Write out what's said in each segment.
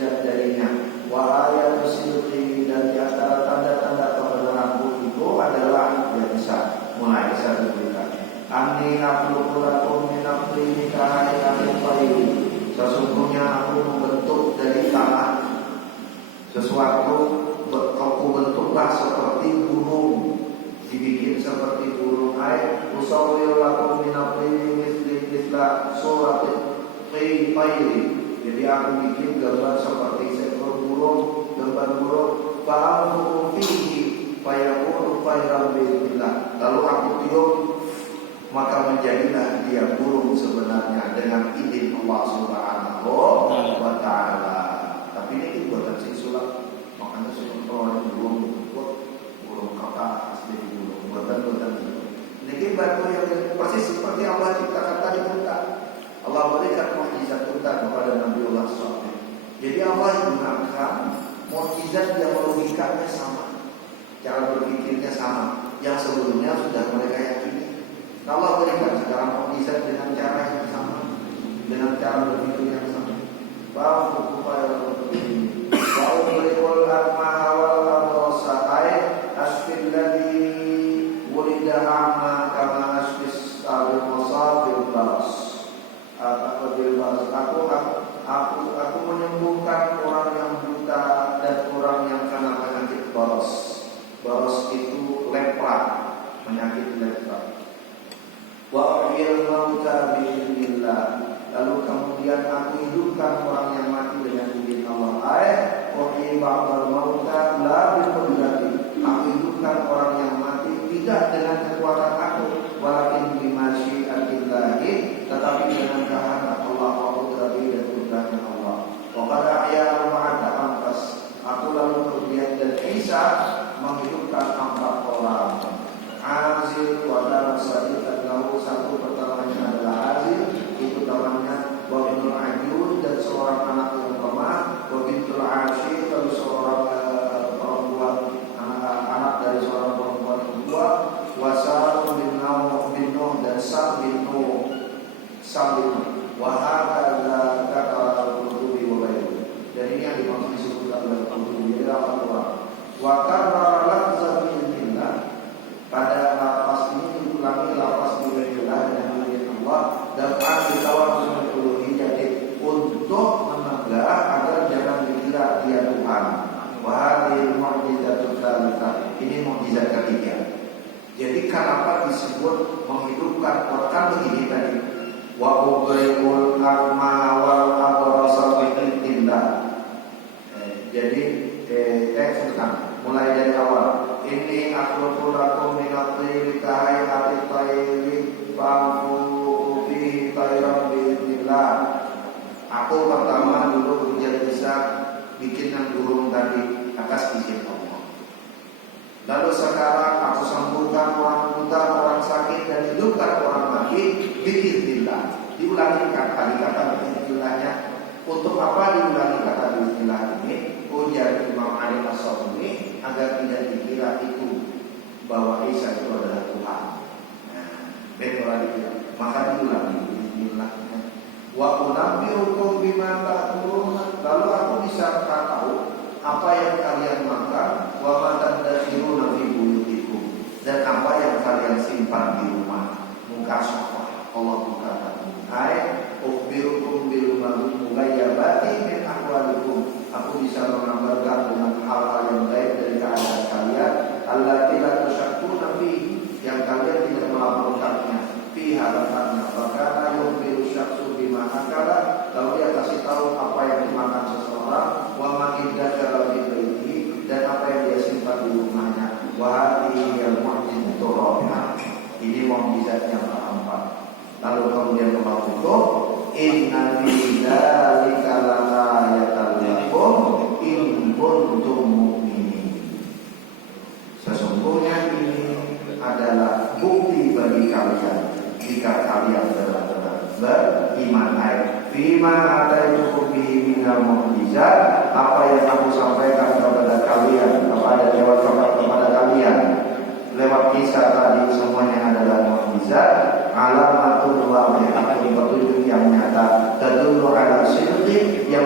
mukjizat darinya. Wa ayatul sidqi, dan di antara tanda-tanda kebenaranku itu adalah yang bisa mulai saya berikan. Anni akhluqu lakum min at-tini kahayati tayr. Sesungguhnya aku membentuk dari tanah sesuatu, aku bentuklah seperti burung, dibikin seperti burung. Ay usawwir lakum min at-tini mithla suratil tayr. Jadi aku bikin gambar seperti seekor burung, gambar burung. Fa'amfu fihi fayakunu tayran bi'idznillah. Lalu aku tiup, maka menjadilah dia burung sebenarnya dengan izin Allah Subhanahu wa ta'ala. Tapi ini buatan si sulap, makanya sudah keluar burung kakak asli burung, buatan itu. Ini batu yang persis seperti Allah ciptakan tadi unta. Allah berikan mukjizat unta kepada Nabiullah SAW. Jadi Allah gunakan mukjizat yang logikanya sama, cara berpikirnya sama, yang sebelumnya sudah mereka yakini. Allah berikan sekarang mukjizat dengan cara yang sama, dengan cara berpikir yang sama. Ba'u fa'ilun wa ubrikul akmaha wal abrasa ay asfil ladhi wulida a'ma kama asfis al-musafir baras. Aku menyembuhkan orang yang buta dan orang yang kena penyakit baros. Baros itu lepra, penyakit lepra. Wa ahyil mauta bi'idznillah. Lalu kemudian aku hidupkan orang yang mati dengan izin Allah. Ahyil ba'dal mauta la biqudrati. Aku hidupkan orang yang mati tidak dengan kekuatan aku, walakin bimasyiatillahi, tetapi dengan kehendak Allah wa qudrati, dan kudratnya Allah. Wa qad ahya arba'ata anfas. Aku lalu berlihat dan Isa menghidupkan 4 orang. Azil wa darasadi, dan lalu satu pertamanya adalah Azil, itu namanya wa binul ajud, dan seorang anak yang lemah. Wa bintul asyid, lalu seorang perempuan, anak dari seorang perempuan kedua. Wa Sa'd bin Nuh, dan Sa'd bin Nuh. Wa hakadza kata al-Qurtubi wa ghairuhu. Dan ini yang dimaksud disebutkan oleh Qurtubi adalah orang. Wa karrara lafza bi'idznillah. Pada lafaz ini diulangi lafaz bi'idznillah dengan izin Allah, dan ditawassul uluhiyyah, untuk menegak agar jangan dikira dia Tuhan. Wa hadhihi mu'jizatul tsalitsah. Ini mukjizat ketiga. Jadi kenapa disebut menghidupkan orang? Kan begini tadi. Wa ubrikul akma wal abrasa bi'idznillah. Jadi sebentar, mulai dari awal. Ini akhluqu lakum min at-tayri kahayati tayri fa'fu fihi tayran bi'idznillah. Aku pertama dulu menjadi bisa bikin yang burung tadi atas izin Allah. Lalu sekarang aku sembuhkan orang buta, orang sakit, dan hidupkan orang mati bi'idznillah. Diulangi kata bi'idznillahnya. Untuk apa diulangi kata bi'idznillah ini? Ujar Imam Ali As-Sabuni agar tidak dikira itu bahwa Isa itu adalah Tuhan. Maka diulangi bi'idznillahnya. Wa unabbi'ukum bima ta'kulun. Lalu aku bisa tahu apa yang kalian makan, wa ma tadakhiruna fi buyutikum, dan apa yang kalian simpan di rumah. Mukasyafah, Allah berkata, ukhbirukum bil mughayyabati min ahwalikum. Aku bisa mengabarkan dengan hal-hal yang baik dari keadaan kalian, allati la tusyakkuna fi, yang kalian tidak melaporkannya fi halakannya. Maka yukhbiru syakhsu bima akala, lalu dia kasih tahu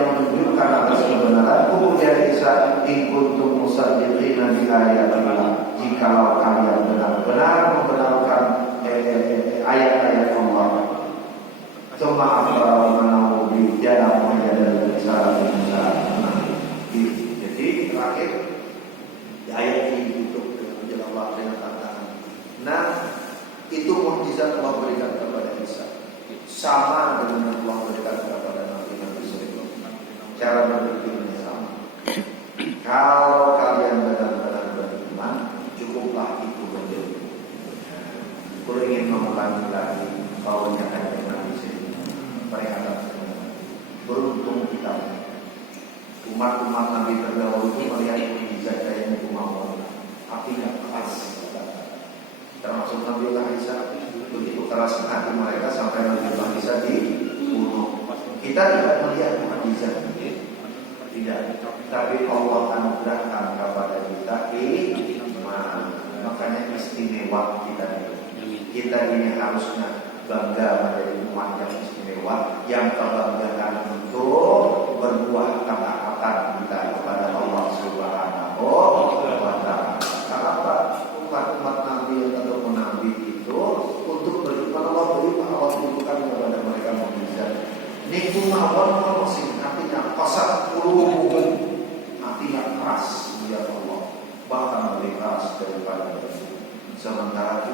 yang menunjukkan atas kebenaran. Kemudian Isa, in kuntum musaddiqina bi ayatillah, jikalau kalian benar-benar membenarkan ayat-ayat Allah. Cuma apa menahu bi jalan menjadi besar besar. Jadi terakhir di ayat ini untuk menjelaskan Allah dengan tantangan. Nah, itu mukjizat Allah berikan kepada Isa. Sama dengan yang Allah berikan kepada Nabi sebelumnya. Cara berpikirnya sama. Kalau kalian benar-benar beriman, cukuplah itu menjadi. Kalau ingin mengulangi lagi kaulnya ayat Nabi sebelumnya, peringatan beruntung kita. Umat-umat Nabi terdahulu itu melihat mukjizat yang kemauan, apinya keras. Termasuk Nabi Isa, begitu keras hati mereka sampai Nabi Isa dibunuh. Kita tidak melihat mukjizat, tidak. Tapi Allah anugerahkan kepada kita iman. Makanya istimewa kita ini. Kita ini harusnya bangga menjadi umat yang istimewa, yang kebanggaan itu berbuah ketaatan kita kepada Allah Subhanahu wa Ta'ala. Kenapa? Umat-umat Nabi atau Nabi itu untuk beriman Allah bukan kepada mereka mukjizat. Niku mawon sing artinya qasat qulubuhum, artinya keras ya Allah, bahkan lebih keras daripada itu. Sementara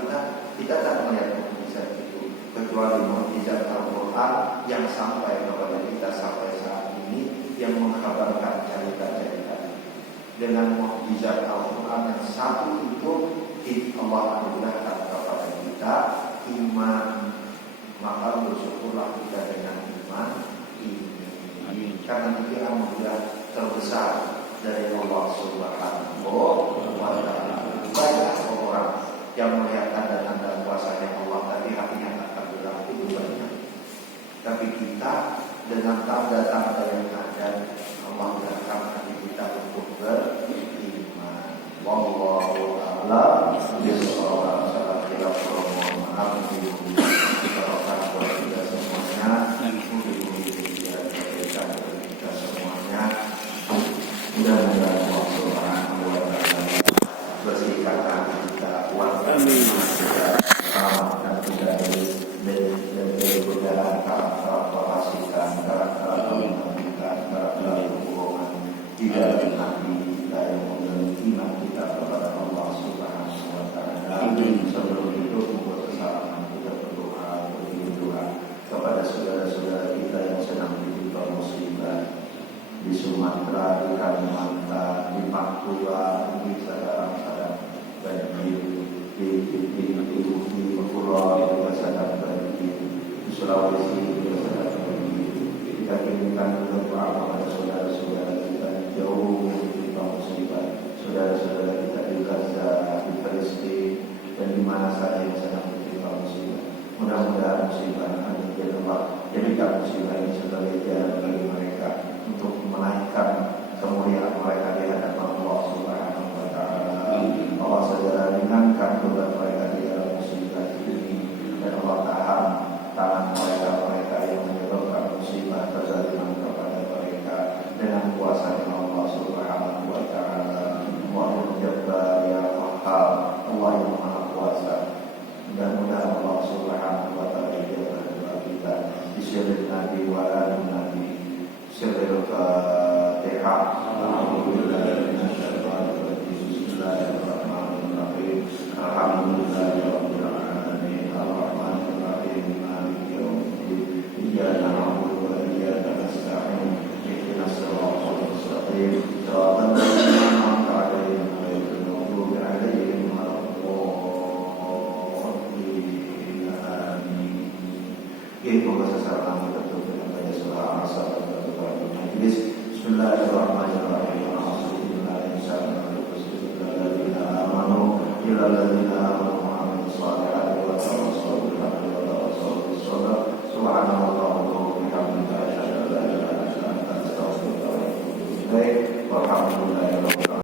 kita tak melihat mukjizat itu kecuali mukjizat Al-Quran yang sampai kepada kita sampai saat ini, yang mengkabarkan cerita-cerita. Dengan mukjizat Al-Quran yang satu itu Allah anugerahkan kepada kita iman, maka bersyukurlah kita dengan iman ini. Amin. Karena itu anugerah terbesar dari Allah Subhanahu wa Ta'ala. Banyak orang yang melihat tanda-tanda kuasanya Allah tapi hatinya tak tergerak, itu banyak. Tapi kita dengan tanda-tanda yang ada, Allah akan hati kita untuk beriman. Wallahu a'lam bishawab. Salah kira mohon maaf kita semuanya, kita semuanya. Mudah-mudahan Allah Subhanahu wa Ta'ala bersihkan hati kita, kuatkan kita, selamatkan kita dari godaan karakter-karakter karakter hubungan tidak nabi kita yang memiliki iman kita kepada Allah Subhanahu wa Ta'ala. Sebelum itu membuat kesalahan kita berdoa kepada saudara-saudara kita yang sedang ditimpa musibah di Sumatera, di Kalimantan, di Papua, di Sadar dan di Pulau juga sedang banjir, di Sulawesi juga sedang banjir. Kita inginkan doa kepada saudara-saudara kita yang jauh ditimpa musibah, saudara-saudara kita di Gaza, di Palestina dan di mana saja yang sedang ditimpa musibah. Mudah-mudahan musibah akan jadikan musibah ini sebagai jalan bagi mereka untuk menaikkan kemuliaan mereka di hadapan Allah Subhanahu wa Ta'ala. Allah segera ringankan beban mereka di dalam musibah ini, dan Allah tahan tangan mereka yang menyebabkan musibah terzaliman kepada mereka dengan kuasa Allah Subhanahu wa Ta'ala. Allahul Jabbar ya Wahhab, Allah yang Maha Kuasa. Mudah-mudahan Allah Subhanahu wa Ta'ala ijabah doa kita. Bismillahirrahmanirrahim. Nabi wa ala Nabi. Al-Fatihah. Alhamdulillah. Bismillahirrahmanirrahim. Alhamdulillahirabbil alamin. Arrahmanir rahim. Maliki yaumiddin. Iyyaka na'budu wa iyyaka nasta'in. Ihdinas siratal mustaqim. Siratal ladzina an'amta 'alaihim ghairil maghdubi 'alaihim waladdallin. Amin. Ini pembahasan kita dengan pada surah Al-Asr. Bismillahirrahmanirrahim. Alhamdulillah.